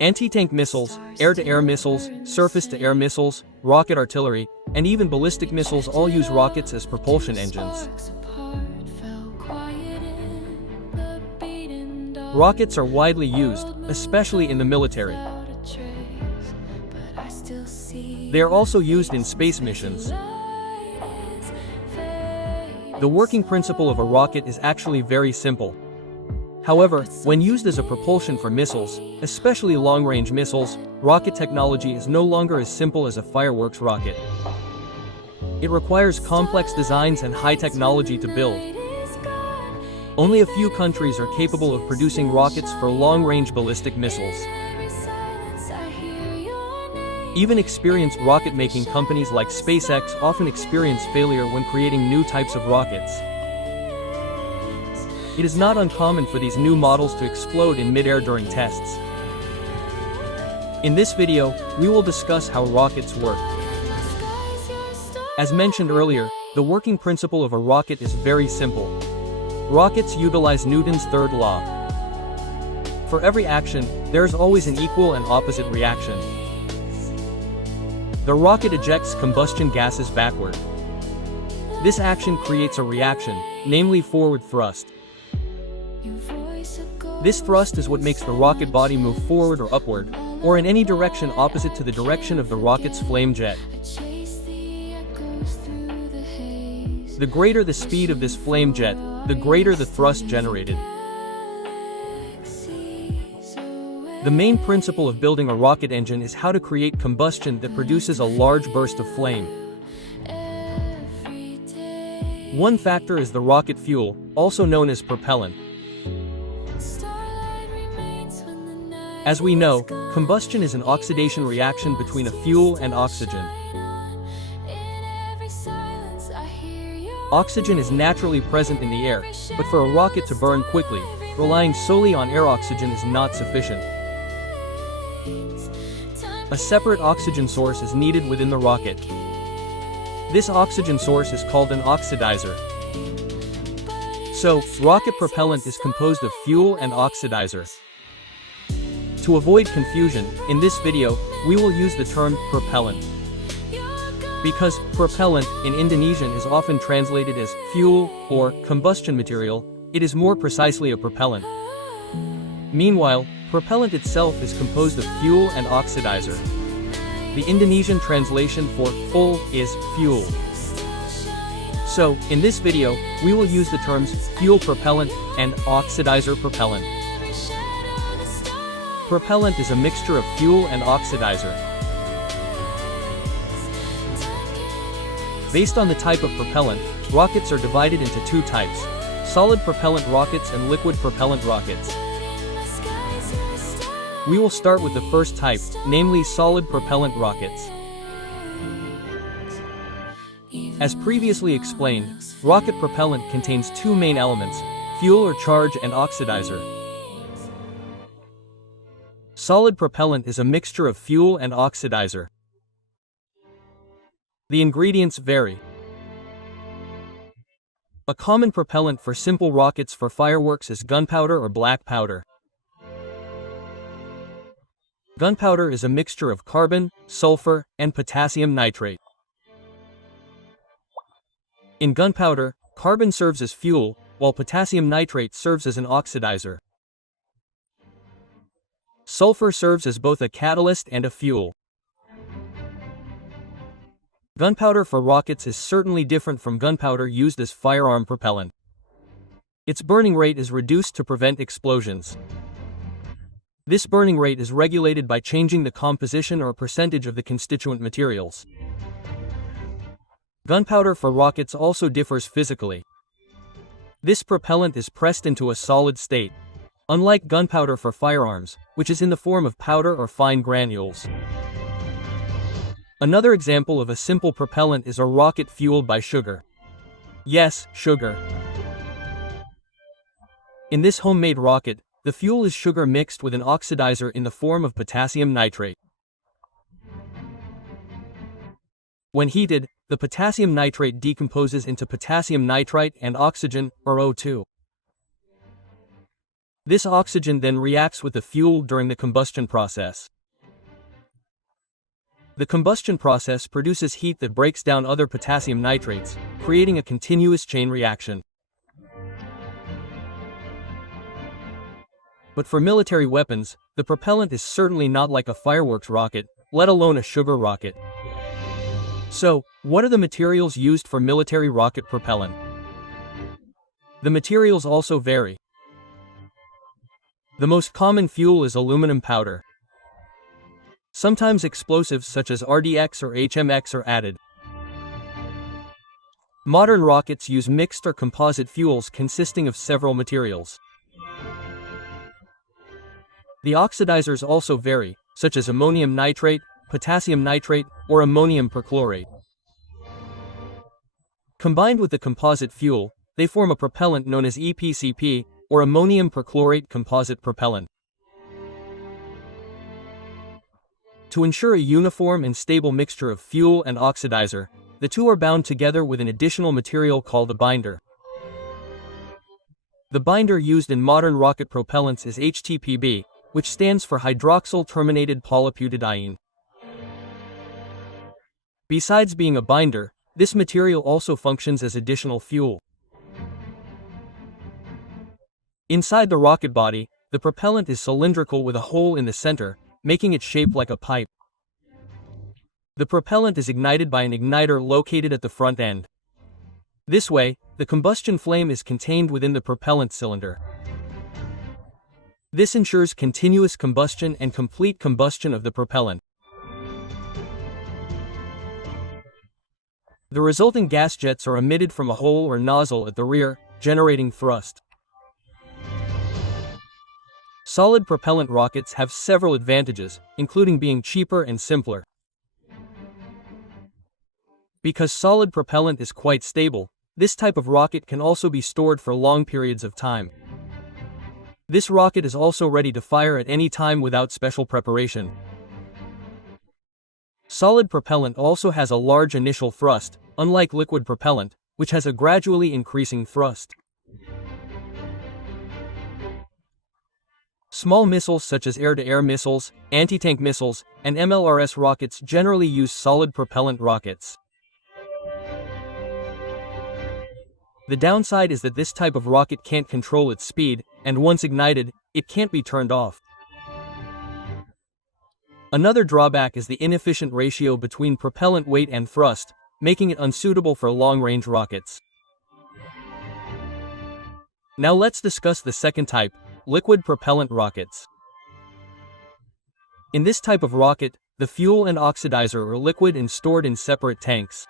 Anti-tank missiles, air-to-air missiles, surface-to-air missiles, rocket artillery, and even ballistic missiles all use rockets as propulsion engines. Rockets are widely used, especially in the military. They are also used in space missions. The working principle of a rocket is actually very simple. However, when used as a propulsion for missiles, especially long-range missiles, rocket technology is no longer as simple as a fireworks rocket. It requires complex designs and high technology to build. Only a few countries are capable of producing rockets for long-range ballistic missiles. Even experienced rocket-making companies like SpaceX often experience failure when creating new types of rockets. It is not uncommon for these new models to explode in mid-air during tests. In this video, we will discuss how rockets work. As mentioned earlier, the working principle of a rocket is very simple. Rockets utilize Newton's third law. For every action, there is always an equal and opposite reaction. The rocket ejects combustion gases backward. This action creates a reaction, namely forward thrust. This thrust is what makes the rocket body move forward or upward, or in any direction opposite to the direction of the rocket's flame jet. The greater the speed of this flame jet, the greater the thrust generated. The main principle of building a rocket engine is how to create combustion that produces a large burst of flame. One factor is the rocket fuel, also known as propellant. As we know, combustion is an oxidation reaction between a fuel and oxygen. Oxygen is naturally present in the air, but for a rocket to burn quickly, relying solely on air oxygen is not sufficient. A separate oxygen source is needed within the rocket. This oxygen source is called an oxidizer. So, rocket propellant is composed of fuel and oxidizer. To avoid confusion, in this video, we will use the term propellant. Because propellant in Indonesian is often translated as fuel or combustion material, it is more precisely a propellant. Meanwhile, propellant itself is composed of fuel and oxidizer. The Indonesian translation for full is fuel. So, in this video, we will use the terms fuel propellant and oxidizer propellant. Propellant is a mixture of fuel and oxidizer. Based on the type of propellant, rockets are divided into two types: solid propellant rockets and liquid propellant rockets. We will start with the first type, namely solid propellant rockets. As previously explained, rocket propellant contains two main elements: fuel or charge and oxidizer. Solid propellant is a mixture of fuel and oxidizer. The ingredients vary. A common propellant for simple rockets for fireworks is gunpowder or black powder. Gunpowder is a mixture of carbon, sulfur, and potassium nitrate. In gunpowder, carbon serves as fuel, while potassium nitrate serves as an oxidizer. Sulfur serves as both a catalyst and a fuel. Gunpowder for rockets is certainly different from gunpowder used as firearm propellant. Its burning rate is reduced to prevent explosions. This burning rate is regulated by changing the composition or percentage of the constituent materials. Gunpowder for rockets also differs physically. This propellant is pressed into a solid state, unlike gunpowder for firearms, which is in the form of powder or fine granules. Another example of a simple propellant is a rocket fueled by sugar. Yes, sugar. In this homemade rocket, the fuel is sugar mixed with an oxidizer in the form of potassium nitrate. When heated, the potassium nitrate decomposes into potassium nitrite and oxygen, or O2. This oxygen then reacts with the fuel during the combustion process. The combustion process produces heat that breaks down other potassium nitrates, creating a continuous chain reaction. But for military weapons, the propellant is certainly not like a fireworks rocket, let alone a sugar rocket. So, what are the materials used for military rocket propellant? The materials also vary. The most common fuel is aluminum powder. Sometimes explosives such as RDX or HMX are added. Modern rockets use mixed or composite fuels consisting of several materials. The oxidizers also vary, such as ammonium nitrate, potassium nitrate, or ammonium perchlorate. Combined with the composite fuel, they form a propellant known as EPCP, or ammonium perchlorate composite propellant. To ensure a uniform and stable mixture of fuel and oxidizer, the two are bound together with an additional material called a binder. The binder used in modern rocket propellants is HTPB, which stands for hydroxyl terminated polybutadiene. Besides being a binder, this material also functions as additional fuel. Inside the rocket body, the propellant is cylindrical with a hole in the center, making it shaped like a pipe. The propellant is ignited by an igniter located at the front end. This way, the combustion flame is contained within the propellant cylinder. This ensures continuous combustion and complete combustion of the propellant. The resulting gas jets are emitted from a hole or nozzle at the rear, generating thrust. Solid propellant rockets have several advantages, including being cheaper and simpler. Because solid propellant is quite stable, this type of rocket can also be stored for long periods of time. This rocket is also ready to fire at any time without special preparation. Solid propellant also has a large initial thrust, unlike liquid propellant, which has a gradually increasing thrust. Small missiles such as air-to-air missiles, anti-tank missiles, and MLRS rockets generally use solid propellant rockets. The downside is that this type of rocket can't control its speed, and once ignited, it can't be turned off. Another drawback is the inefficient ratio between propellant weight and thrust, making it unsuitable for long-range rockets. Now let's discuss the second type, liquid propellant rockets. In this type of rocket, the fuel and oxidizer are liquid and stored in separate tanks.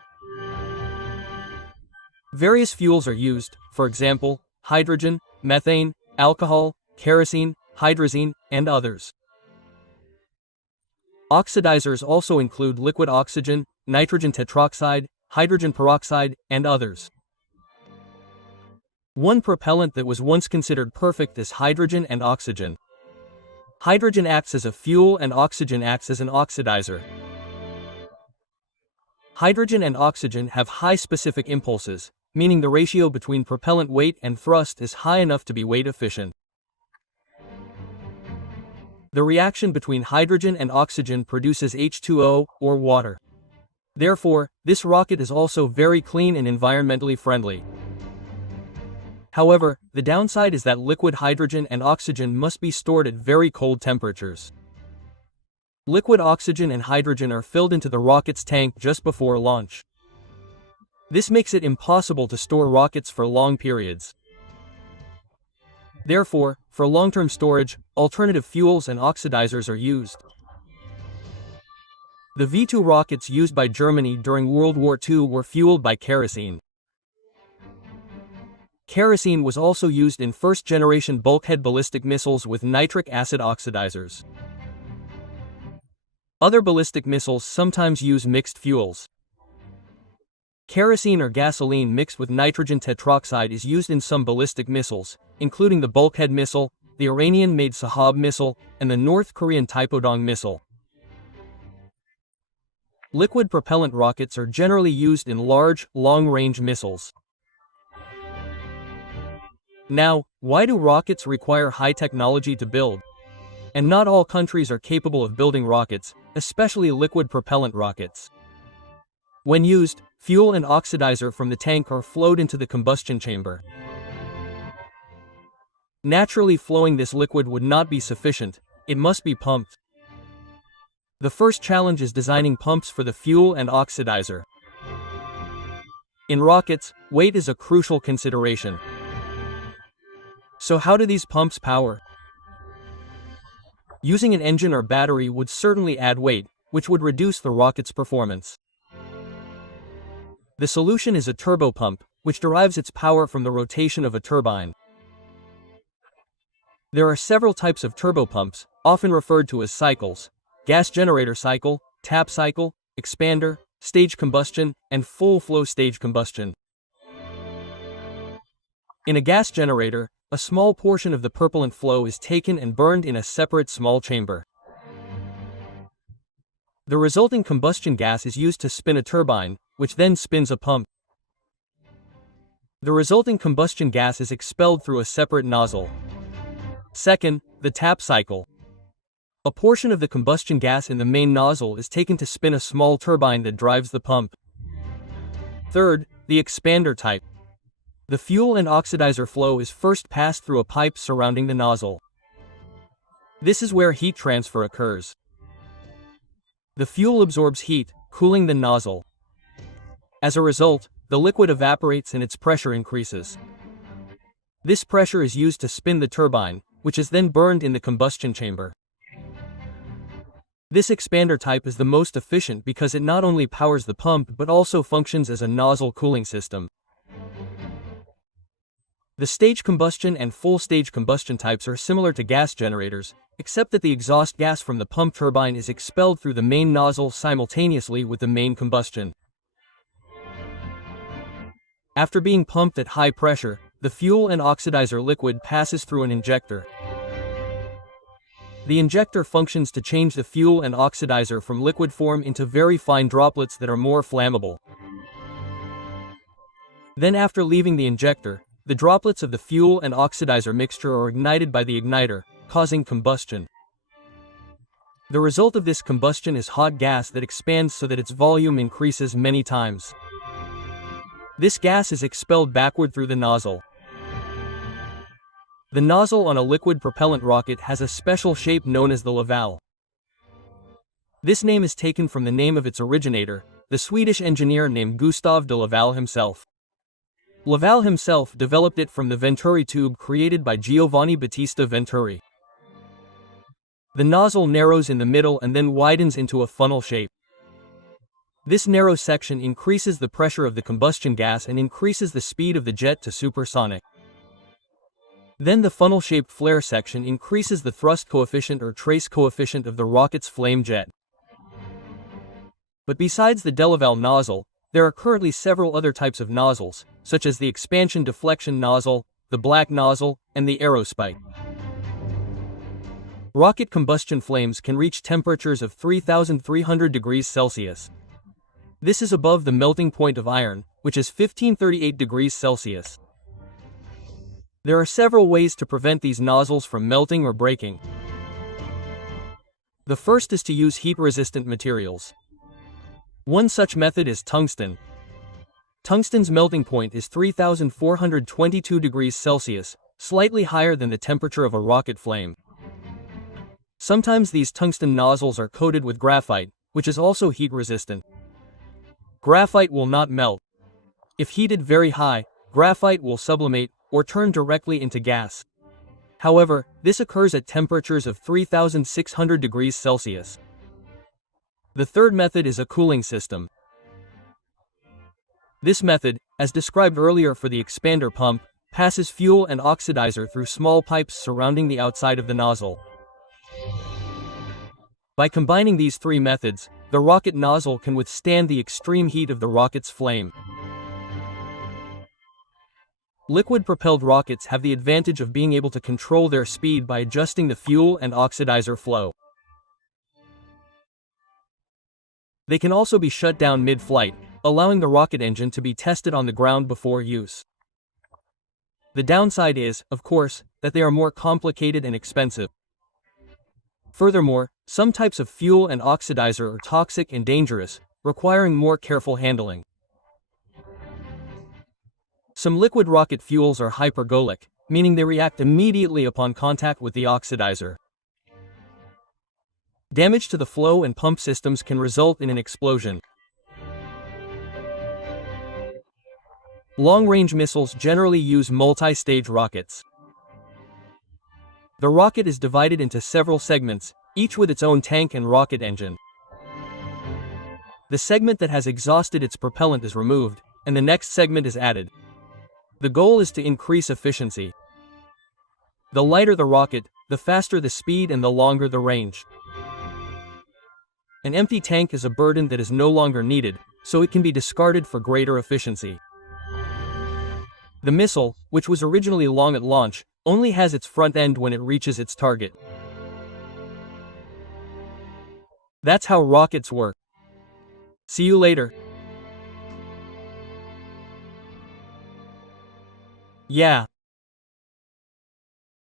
Various fuels are used, for example, hydrogen, methane, alcohol, kerosene, hydrazine, and others. Oxidizers also include liquid oxygen, nitrogen tetroxide, hydrogen peroxide, and others. One propellant that was once considered perfect is hydrogen and oxygen. Hydrogen acts as a fuel and oxygen acts as an oxidizer. Hydrogen and oxygen have high specific impulses, meaning the ratio between propellant weight and thrust is high enough to be weight efficient. The reaction between hydrogen and oxygen produces H2O, or water. Therefore, this rocket is also very clean and environmentally friendly. However, the downside is that liquid hydrogen and oxygen must be stored at very cold temperatures. Liquid oxygen and hydrogen are filled into the rocket's tank just before launch. This makes it impossible to store rockets for long periods. Therefore, for long-term storage, alternative fuels and oxidizers are used. The V-2 rockets used by Germany during World War II were fueled by kerosene. Kerosene was also used in first-generation bulkhead ballistic missiles with nitric acid oxidizers. Other ballistic missiles sometimes use mixed fuels. Kerosene or gasoline mixed with nitrogen tetroxide is used in some ballistic missiles, including the bulkhead missile, the Iranian-made Sahab missile, and the North Korean Taepodong missile. Liquid propellant rockets are generally used in large, long-range missiles. Now, why do rockets require high technology to build? And not all countries are capable of building rockets, especially liquid propellant rockets. When used, fuel and oxidizer from the tank are flowed into the combustion chamber. Naturally flowing this liquid would not be sufficient, it must be pumped. The first challenge is designing pumps for the fuel and oxidizer. In rockets, weight is a crucial consideration. So how do these pumps power? Using an engine or battery would certainly add weight, which would reduce the rocket's performance. The solution is a turbopump, which derives its power from the rotation of a turbine. There are several types of turbopumps, often referred to as cycles: gas generator cycle, tap cycle, expander, stage combustion, and full-flow stage combustion. In a gas generator, a small portion of the propellant flow is taken and burned in a separate small chamber. The resulting combustion gas is used to spin a turbine, which then spins a pump. The resulting combustion gas is expelled through a separate nozzle. Second, the tap cycle. A portion of the combustion gas in the main nozzle is taken to spin a small turbine that drives the pump. Third, the expander type. The fuel and oxidizer flow is first passed through a pipe surrounding the nozzle. This is where heat transfer occurs. The fuel absorbs heat, cooling the nozzle. As a result, the liquid evaporates and its pressure increases. This pressure is used to spin the turbine, which is then burned in the combustion chamber. This expander type is the most efficient because it not only powers the pump but also functions as a nozzle cooling system. The stage combustion and full-stage combustion types are similar to gas generators, except that the exhaust gas from the pump turbine is expelled through the main nozzle simultaneously with the main combustion. After being pumped at high pressure, the fuel and oxidizer liquid passes through an injector. The injector functions to change the fuel and oxidizer from liquid form into very fine droplets that are more flammable. Then after leaving the injector, the droplets of the fuel and oxidizer mixture are ignited by the igniter, causing combustion. The result of this combustion is hot gas that expands so that its volume increases many times. This gas is expelled backward through the nozzle. The nozzle on a liquid propellant rocket has a special shape known as the Laval. This name is taken from the name of its originator, the Swedish engineer named Gustav de Laval himself. Laval himself developed it from the Venturi tube created by Giovanni Battista Venturi. The nozzle narrows in the middle and then widens into a funnel shape. This narrow section increases the pressure of the combustion gas and increases the speed of the jet to supersonic. Then the funnel-shaped flare section increases the thrust coefficient or trace coefficient of the rocket's flame jet. But besides the de Laval nozzle, there are currently several other types of nozzles, such as the expansion deflection nozzle, the black nozzle, and the aerospike. Rocket combustion flames can reach temperatures of 3,300 degrees Celsius. This is above the melting point of iron, which is 1538 degrees Celsius. There are several ways to prevent these nozzles from melting or breaking. The first is to use heat-resistant materials. One such method is tungsten. Tungsten's melting point is 3,422 degrees Celsius, slightly higher than the temperature of a rocket flame. Sometimes these tungsten nozzles are coated with graphite, which is also heat-resistant. Graphite will not melt. If heated very high, graphite will sublimate, or turn directly into gas. However, this occurs at temperatures of 3,600 degrees Celsius. The third method is a cooling system. This method, as described earlier for the expander pump, passes fuel and oxidizer through small pipes surrounding the outside of the nozzle. By combining these three methods, the rocket nozzle can withstand the extreme heat of the rocket's flame. Liquid-propelled rockets have the advantage of being able to control their speed by adjusting the fuel and oxidizer flow. They can also be shut down mid-flight, allowing the rocket engine to be tested on the ground before use. The downside is, of course, that they are more complicated and expensive. Furthermore, some types of fuel and oxidizer are toxic and dangerous, requiring more careful handling. Some liquid rocket fuels are hypergolic, meaning they react immediately upon contact with the oxidizer. Damage to the flow and pump systems can result in an explosion. Long-range missiles generally use multi-stage rockets. The rocket is divided into several segments, each with its own tank and rocket engine. The segment that has exhausted its propellant is removed, and the next segment is added. The goal is to increase efficiency. The lighter the rocket, the faster the speed and the longer the range. An empty tank is a burden that is no longer needed, so it can be discarded for greater efficiency. The missile, which was originally long at launch, only has its front end when it reaches its target. That's how rockets work. See you later. Yeah.